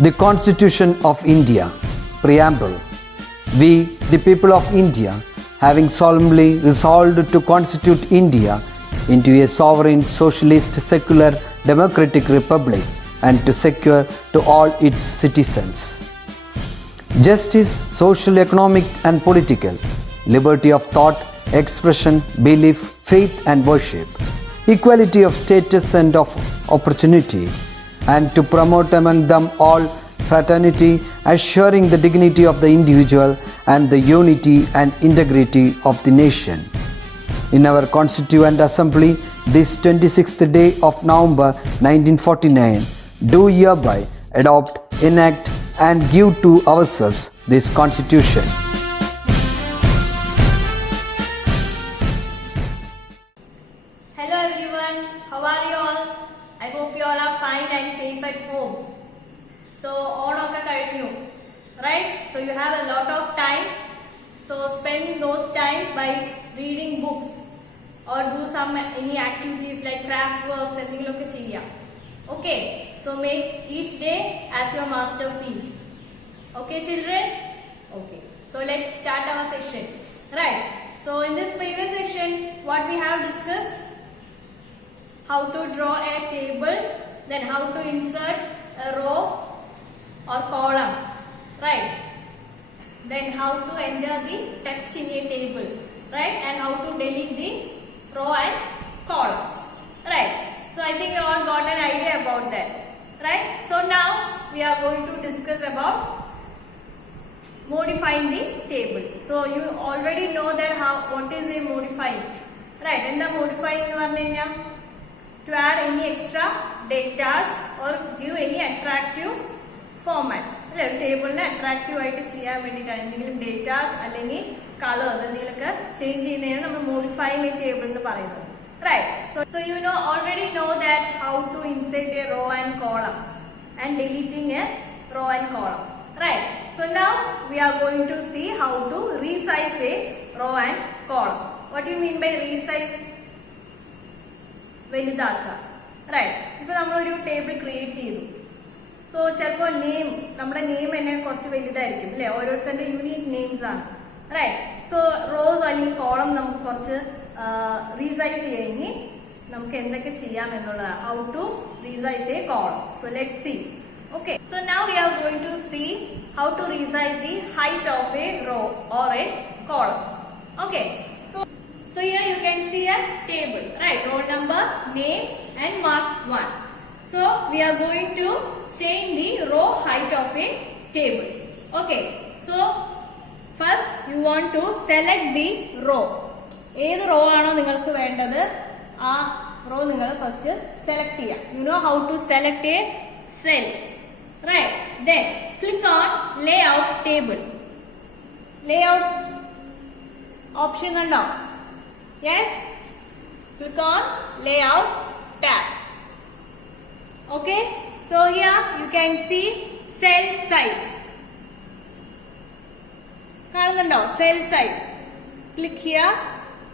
The Constitution of India, Preamble. We, the people of India, having solemnly resolved to constitute India into a sovereign, socialist, secular, democratic republic and to secure to all its citizens justice, social, economic and political, liberty of thought, expression, belief, faith and worship, equality of status and of opportunity, and to promote among them all fraternity, assuring the dignity of the individual and the unity and integrity of the nation. In our Constituent Assembly, this 26th day of November 1949, do hereby adopt, enact and give to ourselves this Constitution. Hello everyone, how are you all? I hope you all are fine and safe at home. So, Onoka Karinyu, right? So, you have a lot of time. So, spend those time by reading books or do any activities like craft works and things like that. Okay, so make each day as your masterpiece. Okay, children? Okay, so let's start our session. Right, so in this previous section, what we have discussed? How to draw a table, then how to insert a row or column, right? Then how to enter the text in a table, right? And how to delete the row and columns, right? So I think you all got an idea about that, right? So now we are going to discuss about modifying the tables. So you already know that what is a modifying, right? And the modifying to add any extra data or give any attractive format. Table attractive data colors change modifying a table. Right. So you already know that how to insert a row and column and deleting a row and column. Right. So now we are going to see how to resize a row and column. What do you mean by resize? Right. Now we have a table create. So name, our name is unique names. Right. So rows or column resize how to resize a column. So let's see. Okay. So now we are going to see how to resize the height of a row or a column. Okay. So here you can see a table, right? Roll number, name and mark 1. So we are going to change the row height of a table. Okay. So first you want to select the row. Which row aano ningalku vendathu aa row ningal first select cheya. You know how to select a cell, right? Then click on layout table. Layout option undo. Yes, click on layout tab. Okay, so here you can see cell size. Cell size. Click here.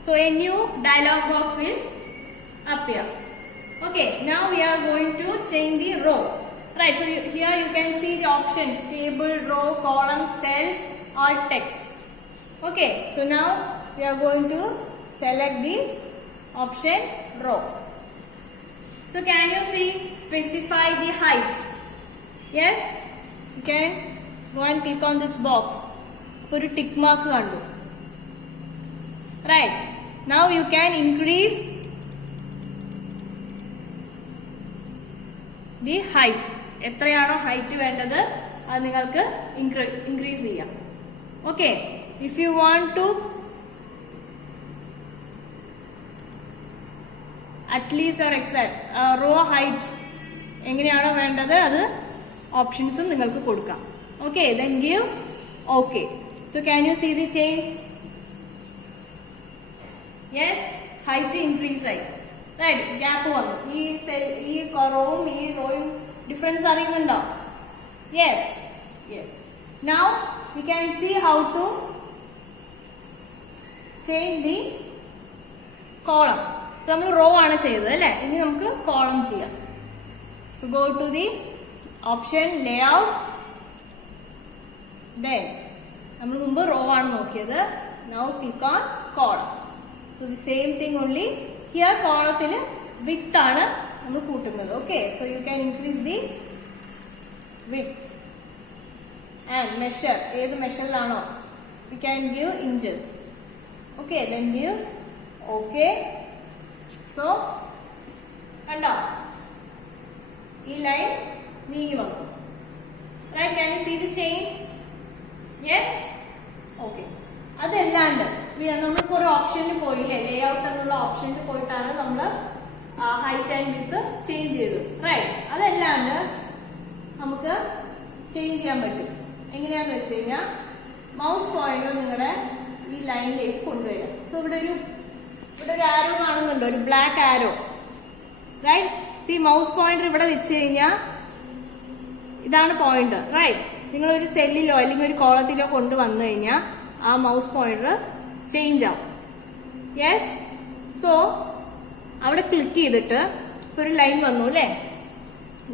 So a new dialog box will appear. Okay, now we are going to change the row. Right, so here you can see the options: table, row, column, cell or text. Okay, so now we are going to select the option row. So can you see specify the height? Yes, you can go and click on this box. Put a tick mark. Right, now you can increase the height. എത്രയാണോ height വേണ്ടത് അത് നിങ്ങൾക്ക് increase ചെയ്യാം. Okay, if you want to at least or exact row height എങ്ങനെയാണോ വേണ്ടത് അത് ഓപ്ഷൻസും നിങ്ങൾക്ക് കൊടുക്കാം. Okay, then give okay. So can you see the change? Yes, height increase ആയി. Right, gap വന്നു. ഈ റോവും ഈ റോയും ഡിഫറൻസ് അറിയുന്നുണ്ടോ? Yes, yes. Now we can see how to change the column. നമ്മൾ റോ ആണ് ചെയ്തത് അല്ലേ? ഇനി നമുക്ക് കോളം ചെയ്യാം. So go to the option layout, then നമ്മൾ മുമ്പ് റോ ആണ് നോക്കിയത്. Now click on column. So the same thing only here കോളത്തിൽ വിഡ്ത്ത് ആണ് നമ്മൾ കൂട്ടുന്നത്. Okay, so you can increase the width and measure. ഏത് മെഷറിലാണോ you can give inches. Okay, then give okay. So കണ്ടോ ഈ ലൈൻ നീങ്ങി വന്നു. Right, can you see the change? Yes, okay. അതല്ലാണ്ട് നമ്മളിപ്പോ ഒരു ഓപ്ഷനിൽ പോയില്ലേ, ലേ ഔട്ട് എന്നുള്ള ഓപ്ഷനിൽ പോയിട്ടാണ് നമ്മൾ ഹൈറ്റ് ആൻഡ് വിഡ്ത്ത് ചേഞ്ച് ചെയ്തത്. റൈറ്റ്, അതല്ലാണ്ട് നമുക്ക് ചേഞ്ച് ചെയ്യാൻ പറ്റും. എങ്ങനെയാന്ന് വെച്ച് കഴിഞ്ഞാൽ മൗസ് പോയിന്റർ നിങ്ങളുടെ ഈ ലൈനിലേക്ക് കൊണ്ടുവരിക. സോ ഇവിടെ ഒരു ആരോ കാണുന്നുണ്ടോ, ഒരു ബ്ലാക്ക് ആരോ. റൈറ്റ്, സി മൗസ് പോയിന്റർ ഇവിടെ വെച്ച് കഴിഞ്ഞാൽ ഇതാണ് പോയിന്റർ. റൈറ്റ്, നിങ്ങൾ ഒരു സെല്ലിലോ അല്ലെങ്കിൽ ഒരു കോളത്തിലോ കൊണ്ടുവന്നു കഴിഞ്ഞാൽ ആ മൗസ് പോയിന്റർ ചേഞ്ച് ആവും. യെസ്, സോ അവിടെ ക്ലിക്ക് ചെയ്തിട്ട് ഇപ്പൊ ഒരു ലൈൻ വന്നു അല്ലേ,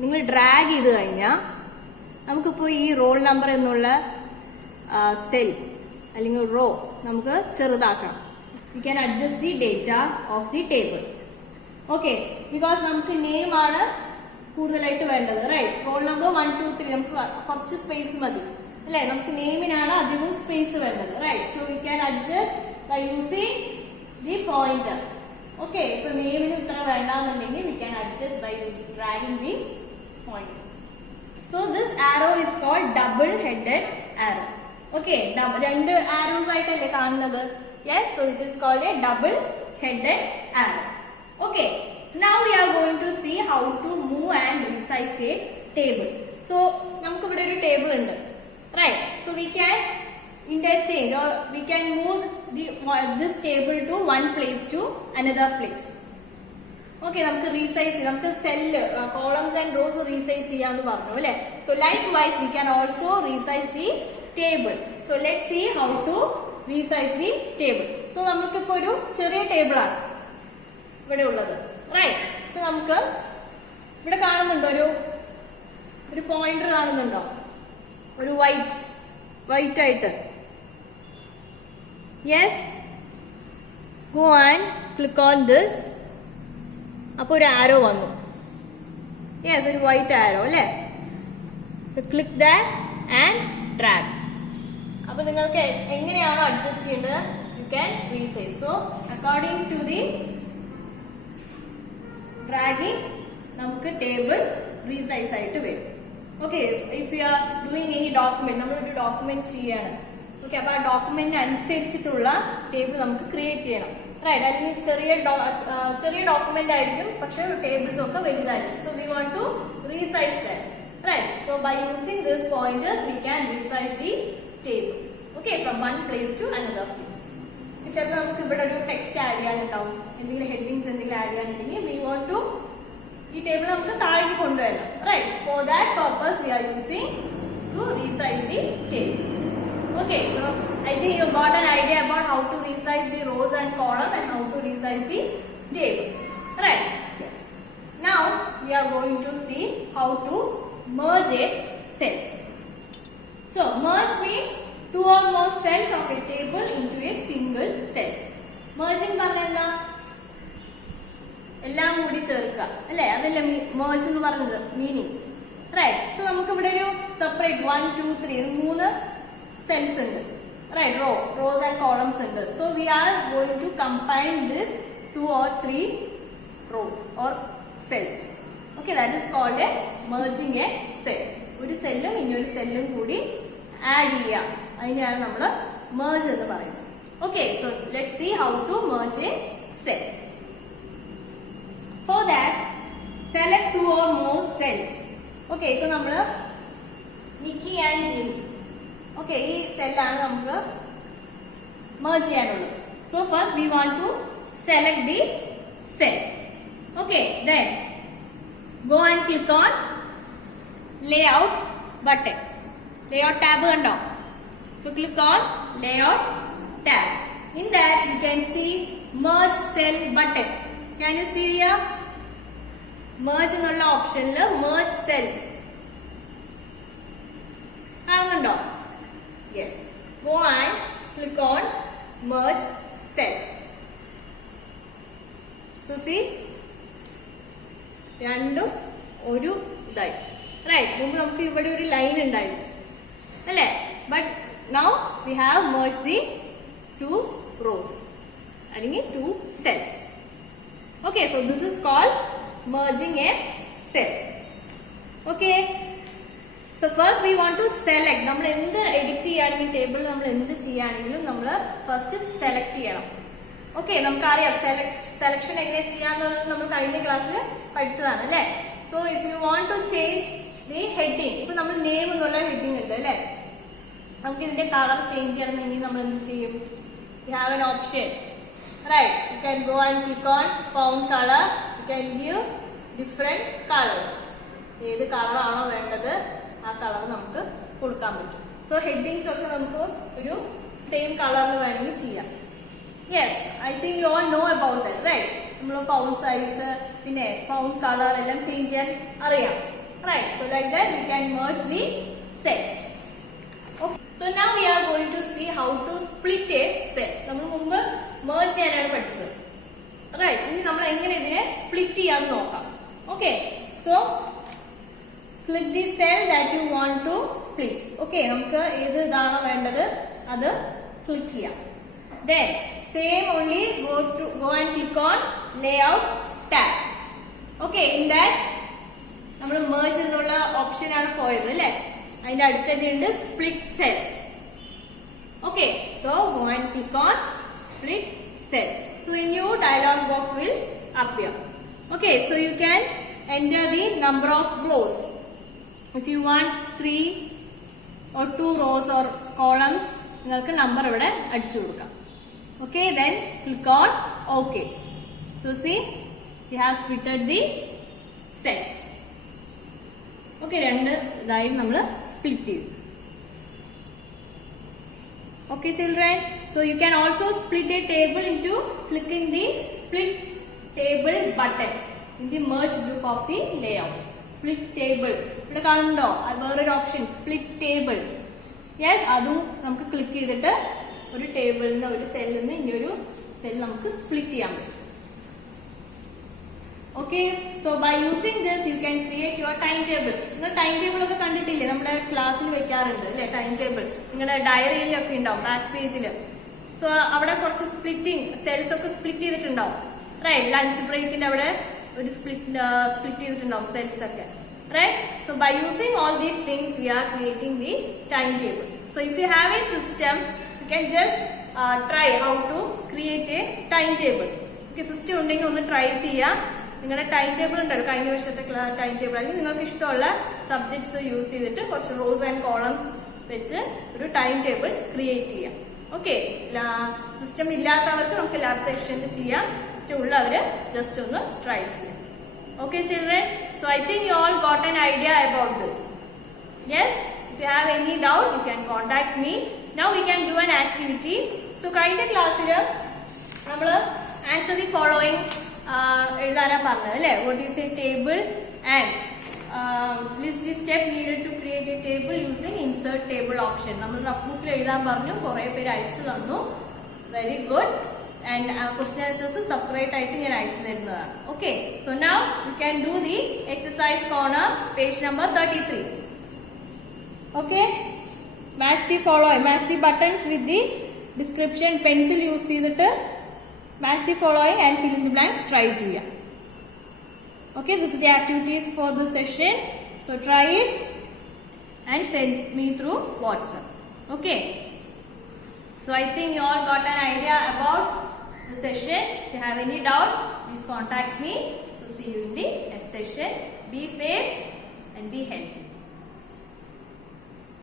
നിങ്ങൾ ഡ്രാഗ് ചെയ്ത് കഴിഞ്ഞാൽ നമുക്കിപ്പോ ഈ റോൾ നമ്പർ എന്നുള്ള സെൽ അല്ലെങ്കിൽ റോ നമുക്ക് ചെറുതാക്കണം. You can adjust the data of the table. Okay, because നമുക്ക് നെയിം ആണ് കൂടുതലായിട്ട് വേണ്ടത്. റൈറ്റ്, റോൾ നമ്പർ 1 2 3 നമുക്ക് കുറച്ച് സ്പേസ് മതി അല്ലെ, നമുക്ക് നെയിമിനാണ് അധികം സ്പേസ് വേണ്ടത്. Right, so we can adjust by using the pointer. Okay, ഇപ്പൊ നെയിമിന് ഇത്ര വേണ്ടെന്നുണ്ടെങ്കിൽ we can adjust by dragging the pointer. So this arrow is called double headed arrow. Okay, രണ്ട് ആരോസ് ആയിട്ടല്ലേ കാണുന്നത്. Yes, so it is called a double headed arrow. Okay, now we are going to see how to move and resize a table. So നമുക്ക് ഇവിടെ ഒരു ടേബിൾ ഉണ്ട്. Right, so we can interchange or we can move this table to one place to another place. Okay, നമുക്ക് resize, നമുക്ക് cell columns and rows resize ചെയ്യാന്ന് പറഞ്ഞു അല്ലേ. So likewise we can also resize the table. So let's see how to resize the table. So നമുക്കിപ്പോ ഒരു ചെറിയ ടേബിൾ ആണ് ഇവിടെ ഉള്ളത്. റൈറ്റ്, സോ നമുക്ക് ഇവിടെ കാണുന്നുണ്ടോ ഒരു പോയിന്റർ കാണുന്നുണ്ടോ, ഒരു വൈറ്റ് ആയിട്ട്. Yes, go and click on this. അപ്പൊ ഒരു ആരോ വന്നു. യെസ്, ഒരു വൈറ്റ് ആരോ അല്ലെ. So click that and drag. അപ്പൊ നിങ്ങൾക്ക് എങ്ങനെയാണോ അഡ്ജസ്റ്റ് ചെയ്യേണ്ടത് you can resize. So according to the dragging നമുക്ക് ടേബിൾ റീസൈസ് ആയിട്ട് വരും. Okay, if you are doing any document, നമ്മളൊരു ഡോക്യുമെന്റ് ചെയ്യാണ്. ഓക്കെ, അപ്പൊ ആ ഡോക്യുമെന്റ് അനുസരിച്ചിട്ടുള്ള ടേബിൾ നമുക്ക് ക്രിയേറ്റ് ചെയ്യണം. റൈറ്റ്, അല്ലെങ്കിൽ ചെറിയ ഡോക്യുമെന്റ് ആയിരിക്കും, പക്ഷെ ടേബിൾസ് ഒക്കെ വലുതായിരിക്കും. So we want to resize that. Right, so by using this pointers we can resize the table. Okay, from one place to another place. ചിലപ്പോൾ നമുക്ക് ഇവിടെ ഒരു ടെക്സ്റ്റ് ആഡ് ചെയ്യാനുണ്ടാവും, എന്തെങ്കിലും ഹെഡിങ്സ് എന്തെങ്കിലും ആഡ് ചെയ്യാനുണ്ടെങ്കിൽ വി വോണ്ട് ടു ഈ table നമുക്ക് താഴേക്ക് കൊണ്ടുവരണം. Right, for that purpose we are using to resize the tables. Okay, so I think you got an idea about how to resize the rows and column and how to resize the table. Right, yes. Now we are going to see how to merge a cell. So merge means two or more cells of a table into a single cell. Merging പറഞ്ഞാൽ എല്ലാം കൂടി ചേർക്കുക അല്ലെ, അതല്ല merge എന്ന് പറഞ്ഞത് meaning. Right, so നമുക്ക് ഇവിടെ ഒരു സെപ്പറേറ്റ് 1 2 3 3 സെൽസ് ഉണ്ട്. റൈറ്റ്, rows and columns ഉണ്ട്. So we are going to combine this 2 or 3 rows or cells. Okay, that is called a merging a cell. ഒരു സെല്ലും ഇനിയൊരു സെല്ലും കൂടി ആഡ് ചെയ്യുക, അതിനെയാണ് നമ്മൾ merge എന്ന് പറയുന്നത്. Okay, so let's see how to merge a cell. For that, select 2 or more cells. Okay, ഇപ്പൊ നമ്മള് നിക്കി ആൻഡ് ജിമ്മി. Okay, ഈ സെല്ലാണ് നമുക്ക് merge ചെയ്യാനുള്ളത്. So first we want to select the cell. Okay, then go and click on layout button. Layout tab kando. So click on layout tab. In that you can see merge cell button. Can you see here? Merge ennulla option la merge cells. കാണുന്നുണ്ടോ? Yes. Go and click on merge cell. So see, രണ്ടും ഒരു ഇതായി. റൈറ്റ്, മുമ്പ് നമുക്ക് ഇവിടെ ഒരു ലൈൻ ഉണ്ടായിരുന്നു അല്ലേ? But now we have merged the two rows അല്ലെങ്കിൽ two cells. Okay, so this is called merging a cell. Okay, so first we want to select. നമ്മൾ എന്ത് എഡിറ്റ് ചെയ്യുകയാണെങ്കിൽ ടേബിളിൽ നമ്മൾ എന്ത് ചെയ്യുകയാണെങ്കിലും നമ്മൾ ഫസ്റ്റ് സെലക്ട് ചെയ്യണം. ഓക്കെ, നമുക്കറിയാം സെലക്ഷൻ എങ്ങനെ ചെയ്യാന്നുള്ളത് നമ്മൾ കഴിഞ്ഞ ക്ലാസ്സിൽ പഠിച്ചതാണ് അല്ലേ? So if you want to change the heading, ഇപ്പൊ നമ്മൾ നെയിം എന്നുള്ള ഹെഡിങ് ഉണ്ട് അല്ലേ? നമുക്ക് ഇതിന്റെ കളർ ചേഞ്ച് ചെയ്യണമെങ്കിൽ നമ്മൾ എന്ത് ചെയ്യും? You have an option, right? You can go and click on font colour. You can give different colours. ഏത് കളറാണോ വേണ്ടത് ആ കളർ നമുക്ക് കൊടുക്കാൻ പറ്റും. സോ ഹെഡിങ്സ് ഒക്കെ നമുക്ക് ഒരു സെയിം കളറിൽ വേണമെങ്കിൽ ചെയ്യാം. Yes, I think you all know about that, right? നമ്മൾ ഫൗണ്ട് സൈസ് പിന്നെ ഫൗണ്ട് കളർ എല്ലാം ചേഞ്ച് ചെയ്യാൻ അറിയാം, right? So like that we can merge the cells. Okay, so now we are going to see how to split a cell. നമ്മൾ മുമ്പ് merge ചെയ്യാനാണ് പഠിച്ചത്, റൈറ്റ്? ഇനി നമ്മൾ എങ്ങനെ ഇതിനെ സ്പ്ലിറ്റ് ചെയ്യാൻ നോക്കാം. Okay, so click the cell that you want to split. Okay, നമുക്ക് ഏത് ഇതാണോ വേണ്ടത് അത് ക്ലിക്ക് ചെയ്യാം. Then same only go and click on layout tab. Okay, in that നമ്മൾ merge എന്നുള്ള ഓപ്ഷൻ ആണ് പോയത് അല്ലേ? അതിന്റെ അടുത്ത് തന്നെയുണ്ട് split cell. Okay, so go and click on split cell. So a new dialog box will appear. Okay, so you can enter the number of rows. If you want 3 or 2 rows or columns, നിങ്ങൾക്ക് നമ്പർ ഇവിടെ അടിച്ചു കൊടുക്കാം. Okay, then click on OK. So see, we have splitted the cells. Okay, രണ്ട് ഇതായി നമ്മൾ സ്പ്ലിറ്റ് ചെയ്തു. Okay children, so you can also split a table into clicking the split table button in the merge group of the layout. Split table ഇവിടെ കാണുന്നുണ്ടോ? വേറൊരു option split table. Yes, അതും നമുക്ക് ക്ലിക്ക് ചെയ്തിട്ട് ഒരു ടേബിളിൽ നിന്ന് ഒരു സെല്ലിൽ നിന്ന് ഇനിയൊരു സെൽ നമുക്ക് സ്പ്ലിറ്റ് ചെയ്യാൻ പറ്റും. Okay, so by using this you can create your time table. നിങ്ങൾ ടൈം ടേബിൾ ഒക്കെ കണ്ടിട്ടില്ലേ? നമ്മുടെ ക്ലാസ്സിൽ വെക്കാറുണ്ട് അല്ലെ? ടൈം ടേബിൾ നിങ്ങളുടെ ഡയറിയിലൊക്കെ ഉണ്ടാവും, ബാക്ക് പേജിൽ. സോ അവിടെ കുറച്ച് സ്പ്ലിറ്റിംഗ് സെൽസ് ഒക്കെ സ്പ്ലിറ്റ് ചെയ്തിട്ടുണ്ടാവും, റൈറ്റ്? ലഞ്ച് ബ്രേക്കിന്റെ അവിടെ ഒരു സ്പ്ലിറ്റ് ചെയ്തിട്ടുണ്ടാവും സെൽസ് ഒക്കെ, right? So by using all these things we are creating the timetable. So if you have a system, you can just try how to create a timetable. Okay, system ഉണ്ടെങ്കിൽ ഒന്ന് ട്രൈ ചെയ്യാം. നിങ്ങളുടെ time table ഉണ്ടല്ലോ, കഴിഞ്ഞ വർഷത്തെ time table, അല്ലെങ്കിൽ നിങ്ങൾക്ക് ഇഷ്ടമുള്ള സബ്ജക്ട്സ് യൂസ് ചെയ്തിട്ട് കുറച്ച് റോസ് ആൻഡ് കോളംസ് വെച്ച് ഒരു ടൈം ടേബിൾ ക്രിയേറ്റ് ചെയ്യാം. ഓക്കെ, സിസ്റ്റം ഇല്ലാത്തവർക്ക് നമുക്ക് ലാബ് സെക്ഷനിൽ ചെയ്യാം, സിസ്റ്റം ഉള്ളവര് ജസ്റ്റ് ഒന്ന് ട്രൈ ചെയ്യാം. Okay children, so I think you all got an idea about this. Yes, if you have any doubt you can contact me. Now we can do an activity. So കഴിഞ്ഞ ക്ലാസ്സിൽ നമ്മൾ answer the following എഴുതാനാ പറഞ്ഞത് അല്ലേ? What is a table and list the step needed to create a table using insert table option. നമ്മൾ റഫ് ബുക്കിൽ എഴുതാൻ പറഞ്ഞു, കുറെ പേര് അയച്ചു തന്നു. Very good. And question answers separate ആയിട്ട് ഞാൻ അയച്ചു തരുന്നതാണ്. Okay, so now you can do the exercise corner, page number 33. Okay, match the following, match the buttons with the description. Pencil use ചെയ്തിട്ട് match the following and fill in the blanks try ചെയ്യാം. Okay, this is the activities for the session. So try it and send me through WhatsApp. Okay, so I think you all got an idea about the session. If you have any doubt, please contact me. So see you in the next session. Be safe.